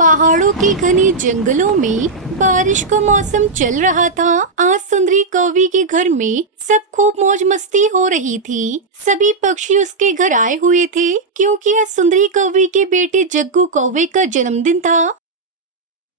पहाड़ों के घने जंगलों में बारिश का मौसम चल रहा था। आज सुंदरी कौवी के घर में सब खूब मौज मस्ती हो रही थी। सभी पक्षी उसके घर आए हुए थे क्योंकि आज सुंदरी कौवी के बेटे जग्गू कौवे का जन्मदिन था।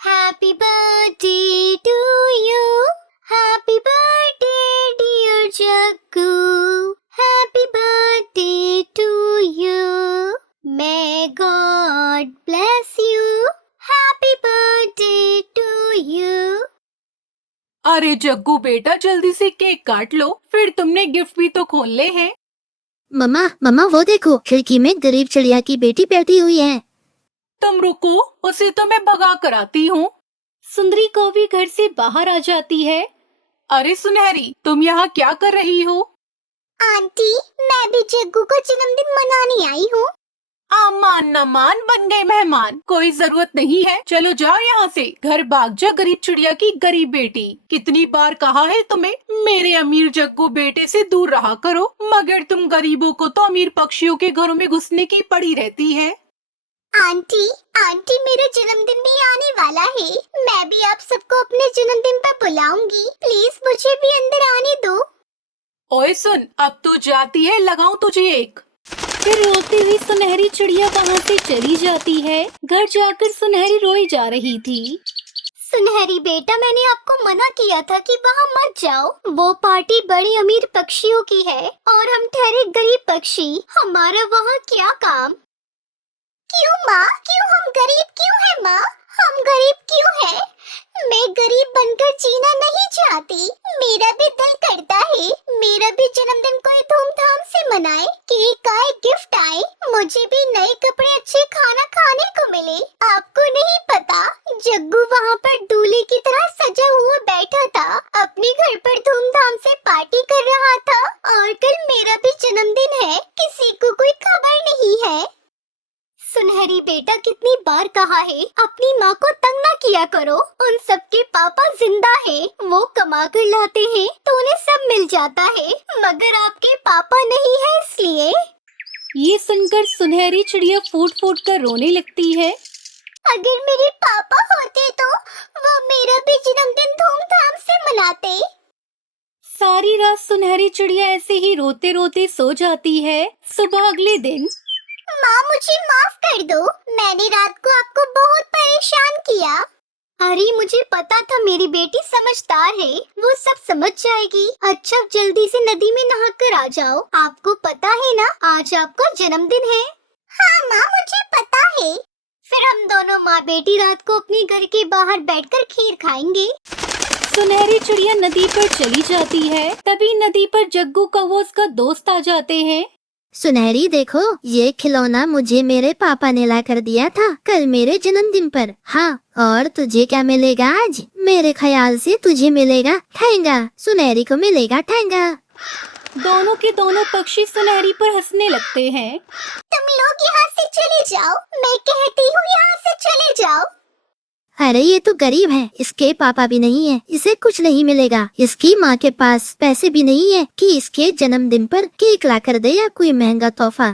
Happy birthday to you, happy birthday dear Jaggu, happy birthday to you, may God bless you, happy birthday to you. अरे जग्गू बेटा, जल्दी से केक काट लो, फिर तुमने गिफ्ट भी तो खोलने हैं। मम्मा मम्मा वो देखो, खिड़की में गरीब चिड़िया की बेटी बैठी हुई है। तुम रुको, उसे तो मैं भगा कर आती हूँ। सुंदरी कौवी घर से बाहर आ जाती है। अरे सुनहरी, तुम यहाँ क्या कर रही हो? आंटी, मैं भी जग्गू का जन्मदिन मनाने आई हूँ। मान न मान बन गए मेहमान, कोई जरूरत नहीं है, चलो जाओ यहाँ से, घर भाग जा गरीब चिड़िया की गरीब बेटी। कितनी बार कहा है तुम्हें, मेरे अमीर जग्गू बेटे से दूर रहा करो, मगर तुम गरीबों को तो अमीर पक्षियों के घरों में घुसने की पड़ी रहती है। आंटी आंटी, मेरा जन्मदिन भी आने वाला है, मैं भी आप सबको अपने जन्मदिन पर बुलाऊंगी, प्लीज मुझे भी अंदर आने दो। ओए सुन, अब तू जाती है, लगाऊं तुझे एक। फिर रोती हुई सुनहरी चिड़िया वहाँ से चली जाती है। घर जाकर सुनहरी रोई जा रही थी। सुनहरी बेटा, मैंने आपको मना किया था कि वहाँ मत जाओ, वो पार्टी बड़े अमीर पक्षियों की है और हम ठहरे गरीब पक्षी, हमारा वहाँ क्या काम। क्यों माँ, क्यों हम गरीब क्यों है माँ, हम गरीब क्यों है? मैं गरीब बनकर जीना नहीं चाहती, मेरा भी दिल करता है मेरा भी जन्मदिन कोई धूमधाम से मनाए, केक आए, गिफ्ट आए, मुझे भी नए कपड़े, अच्छे खाना खाने को मिले। आपको नहीं पता, जग्गू वहाँ पर दूल्हे की तरह सजा हुआ बैठा था, अपने घर पर धूमधाम से पार्टी कर रहा था, और कल मेरा भी जन्मदिन है, किसी को कोई खबर नहीं है। सुनहरी बेटा, कितनी बार कहा है अपनी माँ को तंग ना किया करो, उन सबके पापा जिंदा है, वो कमा कर लाते हैं तो उन्हें सब मिल जाता है, मगर आपके पापा नहीं है इसलिए। ये सुनकर सुनहरी चिड़िया फूट फूट कर रोने लगती है। अगर मेरे पापा होते तो वो मेरा भी जन्मदिन धूमधाम से मनाते। सारी रात सुनहरी चिड़िया ऐसे ही रोते रोते सो जाती है। सुबह अगले दिन, माँ मुझे माफ कर दो, मैंने रात को आपको बहुत परेशान किया। अरे मुझे पता था मेरी बेटी समझदार है, वो सब समझ जाएगी। अच्छा जल्दी से नदी में नहाकर आ जाओ, आपको पता है ना आज आपका जन्मदिन है। हाँ माँ, मुझे पता है। फिर हम दोनों माँ बेटी रात को अपने घर के बाहर बैठकर खीर खाएंगे। सुनहरी चिड़िया नदी पर चली जाती है। तभी नदी पर जग्गू कौवा उसका दोस्त आ जाते हैं। सुनहरी देखो, ये खिलौना मुझे मेरे पापा ने ला कर दिया था कल मेरे जन्मदिन पर। हाँ, और तुझे क्या मिलेगा आज? मेरे ख्याल से तुझे मिलेगा ठेंगा, सुनहरी को मिलेगा ठेंगा। दोनों के दोनों पक्षी सुनहरी पर हंसने लगते हैं। तुम लोग यहाँ से चले जाओ, मैं कहती हूँ यहाँ से चले जाओ। अरे ये तो गरीब है, इसके पापा भी नहीं है, इसे कुछ नहीं मिलेगा। इसकी माँ के पास पैसे भी नहीं है कि इसके जन्मदिन पर केक ला कर दे या कोई महंगा तोहफा।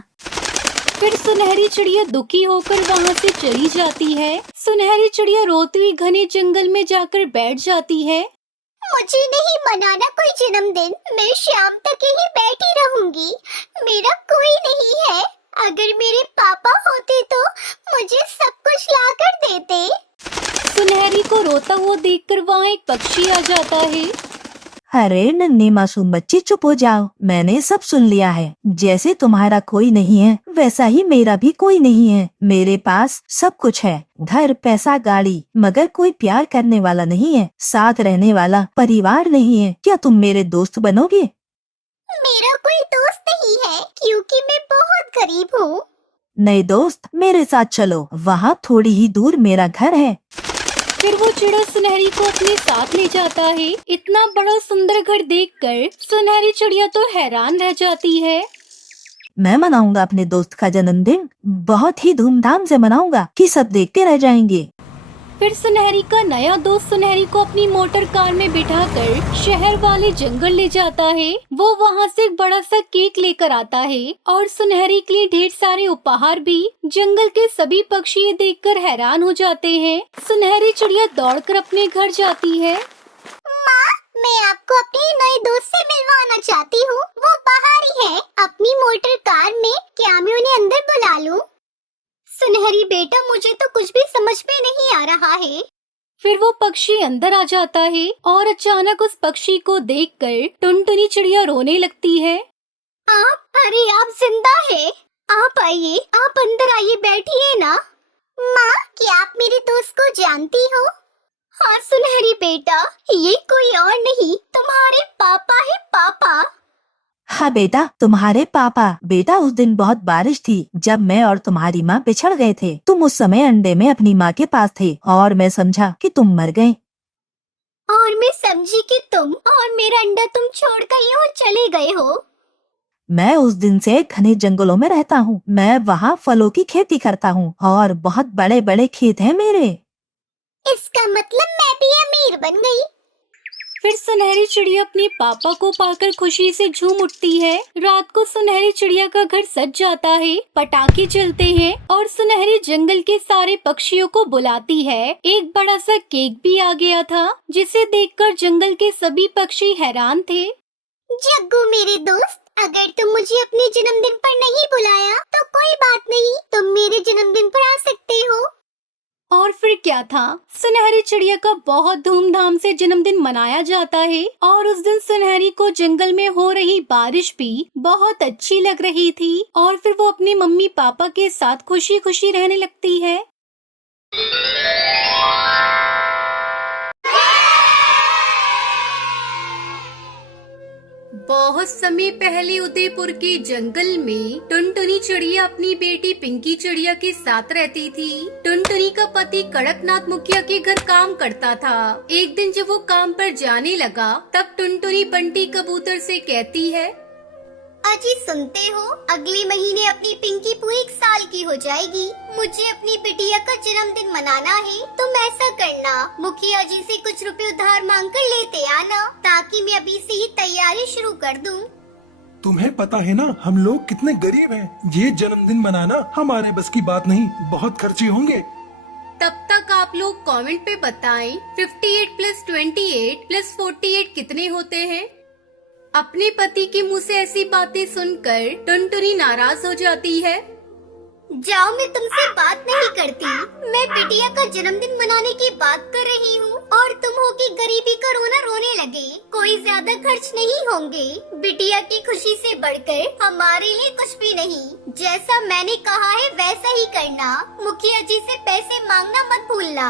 फिर सुनहरी चिड़िया दुखी होकर वहाँ से चली जाती है। सुनहरी चिड़िया रोती हुई घने जंगल में जाकर बैठ जाती है। मुझे नहीं मनाना कोई जन्मदिन, मैं शाम तक यहीं बैठी रहूंगी, मेरा कोई नहीं है। अगर मेरे पापा होते तो मुझे सब कुछ ला कर देते। सुनहरी को रोता हुआ देखकर वहाँ एक पक्षी आ जाता है। अरे नन्ही मासूम बच्ची, चुप हो जाओ, मैंने सब सुन लिया है। जैसे तुम्हारा कोई नहीं है वैसा ही मेरा भी कोई नहीं है। मेरे पास सब कुछ है, घर, पैसा, गाड़ी, मगर कोई प्यार करने वाला नहीं है, साथ रहने वाला परिवार नहीं है। क्या तुम मेरे दोस्त बनोगे? मेरा कोई दोस्त नहीं है क्योंकि मैं बहुत गरीब हूँ। नहीं दोस्त, मेरे साथ चलो, वहाँ थोड़ी ही दूर मेरा घर है। फिर वो चिड़ा सुनहरी को अपने साथ ले जाता है। इतना बड़ा सुंदर घर देखकर सुनहरी चिड़िया तो हैरान रह जाती है। मैं मनाऊंगा अपने दोस्त का जन्मदिन, बहुत ही धूमधाम से मनाऊंगा कि सब देखते रह जाएंगे। फिर सुनहरी का नया दोस्त सुनहरी को अपनी मोटर कार में बिठाकर शहर वाले जंगल ले जाता है। वो वहाँ से एक बड़ा सा केक लेकर आता है और सुनहरी के लिए ढेर सारे उपहार भी। जंगल के सभी पक्षी ये देखकर हैरान हो जाते हैं। सुनहरी चिड़िया दौड़कर अपने घर जाती है। माँ, मैं आपको अपने नए दोस्त से मिलवाना चाहती हूँ। वो बाहर ही है अपनी मोटर कार में। क्या मैं उन्हें अंदर बुला लूँ? सुनहरी बेटा, मुझे तो कुछ भी समझ में नहीं आ रहा है। फिर वो पक्षी अंदर आ जाता है और अचानक उस पक्षी को देखकर टुनटुनी चिड़िया रोने लगती है। अरे आप जिंदा है? आप आइए, आप अंदर आइए, बैठिए ना। माँ, क्या आप मेरे दोस्त को जानती हो? हाँ सुनहरी बेटा, ये कोई और नहीं, तुम्हारे पापा है, पापा। हाँ बेटा, तुम्हारे पापा। बेटा, उस दिन बहुत बारिश थी जब मैं और तुम्हारी माँ बिछड़ गए थे। तुम उस समय अंडे में अपनी माँ के पास थे और मैं समझा कि तुम मर गए। और मैं समझी कि तुम और मेरा अंडा तुम छोड़ गए और चले गए हो। मैं उस दिन से घने जंगलों में रहता हूँ। मैं वहाँ फलों की खेती करता हूँ और बहुत बड़े बड़े खेत हैं मेरे। इसका मतलब मैं भी अमीर बन गई। फिर सुनहरी चिड़िया अपने पापा को पाकर खुशी से झूम उठती है। रात को सुनहरी चिड़िया का घर सज जाता है, पटाखे चलते हैं और सुनहरी जंगल के सारे पक्षियों को बुलाती है। एक बड़ा सा केक भी आ गया था, जिसे देखकर जंगल के सभी पक्षी हैरान थे। जग्गू मेरे दोस्त, अगर तुम मुझे अपने जन्मदिन पर नहीं बुलाया तो कोई बात नहीं, तुम मेरे जन्मदिन पर आ सकते हो। और फिर क्या था, सुनहरी चिड़िया का बहुत धूमधाम से जन्मदिन मनाया जाता है और उस दिन सुनहरी को जंगल में हो रही बारिश भी बहुत अच्छी लग रही थी और फिर वो अपनी मम्मी पापा के साथ खुशी खुशी रहने लगती है। बहुत समय पहले उदयपुर के जंगल में टुनटुनी चिड़िया अपनी बेटी पिंकी चिड़िया के साथ रहती थी। टुनटुनी का पति कड़कनाथ मुखिया के घर काम करता था। एक दिन जब वो काम पर जाने लगा तब टुनटुनी बंटी कबूतर से कहती है, अजी सुनते हो, अगले महीने अपनी पिंकी पूरी 1 साल की हो जाएगी। मुझे अपनी बिटिया का जन्मदिन मनाना है। तुम ऐसा करना, मुखिया जी से कुछ रुपए उधार मांग कर लेते आना, ताकि मैं अभी से ही तैयारी शुरू कर दूं। तुम्हें पता है ना हम लोग कितने गरीब हैं। ये जन्मदिन मनाना हमारे बस की बात नहीं, बहुत खर्चे होंगे। तब तक आप लोग कमेंट पे बताएं 58 + 28 + 48 कितने होते हैं। अपने पति के मुंह से ऐसी बातें सुनकर टुनटुनी नाराज हो जाती है। जाओ, मैं तुमसे बात नहीं करती। मैं बिटिया का जन्मदिन मनाने की बात कर रही हूँ और तुम हो कि गरीबी का रोना रोने लगे। कोई ज्यादा खर्च नहीं होंगे। बिटिया की खुशी से बढ़कर हमारे लिए कुछ भी नहीं। जैसा मैंने कहा है वैसा ही करना। मुखिया जी से पैसे मांगना मत भूलना।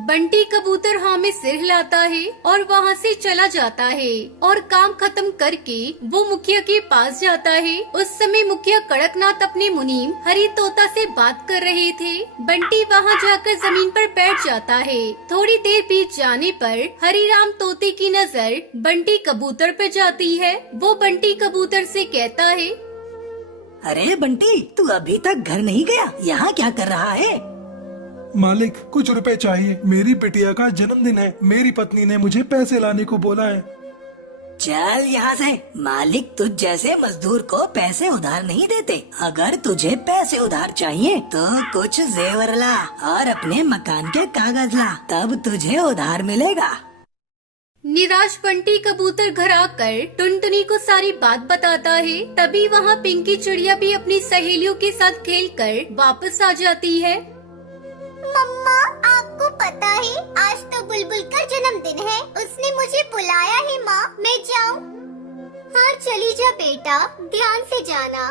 बंटी कबूतर हाँ में सिर हिलाता है और वहाँ से चला जाता है और काम खत्म करके वो मुखिया के पास जाता है। उस समय मुखिया कड़कनाथ अपने मुनीम हरी तोता से बात कर रहे थे। बंटी वहाँ जाकर जमीन पर बैठ जाता है। थोड़ी देर बीत जाने पर हरीराम तोते की नजर बंटी कबूतर पर जाती है। वो बंटी कबूतर से कहता है, अरे बंटी, तू अभी तक घर नहीं गया? यहाँ क्या कर रहा है? मालिक, कुछ रुपए चाहिए। मेरी बिटिया का जन्मदिन है। मेरी पत्नी ने मुझे पैसे लाने को बोला है। चल यहाँ से। मालिक तुझ जैसे मजदूर को पैसे उधार नहीं देते। अगर तुझे पैसे उधार चाहिए तो कुछ जेवर ला और अपने मकान के कागज ला, तब तुझे उधार मिलेगा। निराश बंटी कबूतर घर आकर टुनटुनी को सारी बात बताता है। तभी वहाँ पिंकी चिड़िया भी अपनी सहेलियों के साथ खेलकर वापस आ जाती है। मम्मा, आपको पता है आज तो बुलबुल का जन्मदिन है। उसने मुझे बुलाया है। माँ, मैं जाऊँ? हाँ चली जा बेटा, ध्यान से जाना।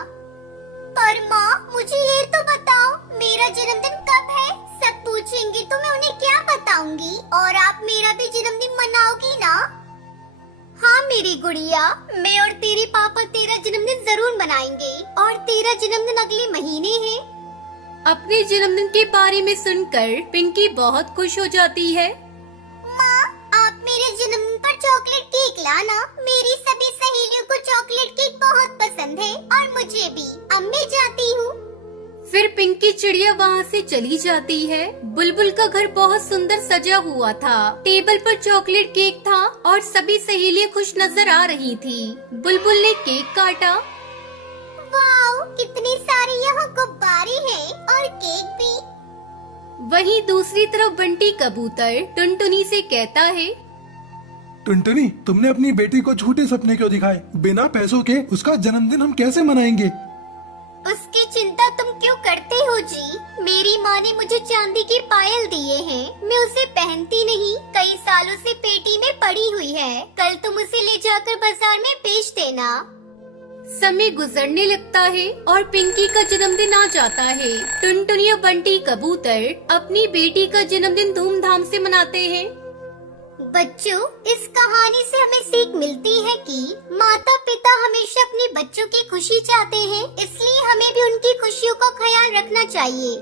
पर माँ, मुझे ये तो बताओ मेरा जन्मदिन कब है? सब पूछेंगे तो मैं उन्हें क्या बताऊंगी? और आप मेरा भी जन्मदिन मनाओगी ना? हाँ मेरी गुड़िया, मैं और तेरे पापा तेरा जन्मदिन जरूर मनाएंगे और तेरा जन्मदिन अगले महीने है। अपने जन्मदिन के बारे में सुनकर पिंकी बहुत खुश हो जाती है। माँ, आप मेरे जन्मदिन पर चॉकलेट केक लाना। मेरी सभी सहेलियों को चॉकलेट केक बहुत पसंद है और मुझे भी। अब मैं जाती हूँ। फिर पिंकी चिड़िया वहाँ से चली जाती है। बुलबुल का घर बहुत सुंदर सजा हुआ था। टेबल पर चॉकलेट केक था और सभी सहेलियां खुश नजर आ रही थी। बुलबुल ने केक काटा। वाओ, कितनी सारी यहाँ गुब्बारे हैं और केक भी। वहीं दूसरी तरफ बंटी कबूतर टुनटुनी से कहता है, टुनटुनी, तुमने अपनी बेटी को झूठे सपने क्यों दिखाए? बिना पैसों के उसका जन्मदिन हम कैसे मनाएंगे? उसकी चिंता तुम क्यों करते हो जी? मेरी माँ ने मुझे चांदी के पायल दिए हैं, मैं उसे पहनती नहीं, कई सालों से पेटी में पड़ी हुई है। कल तुम उसे ले जाकर बाजार में बेच देना। समय गुजरने लगता है और पिंकी का जन्मदिन आ जाता है। टुनटुनी और बंटी कबूतर अपनी बेटी का जन्मदिन धूमधाम से मनाते हैं। बच्चों, इस कहानी से हमें सीख मिलती है कि माता पिता हमेशा अपने बच्चों की खुशी चाहते हैं, इसलिए हमें भी उनकी खुशियों का ख्याल रखना चाहिए।